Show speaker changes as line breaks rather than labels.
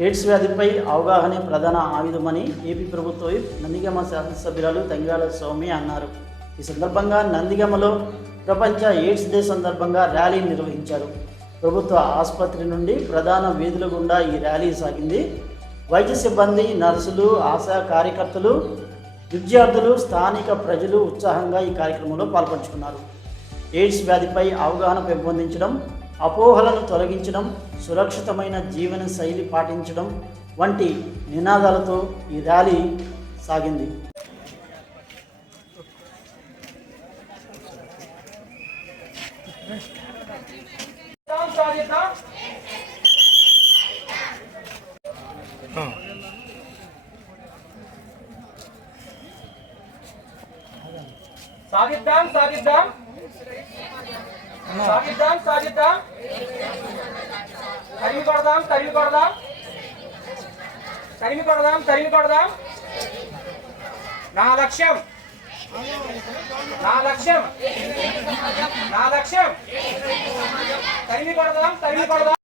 AIDS వ్యాధిపై అవగాహనే ప్రధాన ఆయుధమని AP ప్రభుత్వ నందిగమ శాసనసభ్యురాలు తంగాల సౌమ్య అన్నారు. ఈ సందర్భంగా నందిగమలో ప్రపంచ ఎయిడ్స్ డే సందర్భంగా ర్యాలీ నిర్వహించారు. ప్రభుత్వ ఆసుపత్రి నుండి ప్రధాన వీధుల గుండా ఈ ర్యాలీ సాగింది. వైద్య సిబ్బంది నర్సులు ఆశా కార్యకర్తలు విద్యార్థులు స్థానిక ప్రజలు ఉత్సాహంగా ఈ కార్యక్రమంలో పాల్పంచుకున్నారు. ఎయిడ్స్ వ్యాధిపై అవగాహన పెంపొందించడం అపోహలను తొలగించడం సురక్షితమైన జీవన శైలి పాటించడం వంటి నినాదాలతో ఈ ర్యాలీ సాగింది.
సాగిద్దాం సాగిద్దాం. సాగిద్దాం సాగిద్దాం. తరిమి కొడదాం తరిమి కొడదాం తరిమి కొడదాం తరిమి కొడదాం నా లక్ష్యం. నా లక్ష్యం. నా లక్ష్యం. తరిమి కొడదాం తరిమి కొడదాం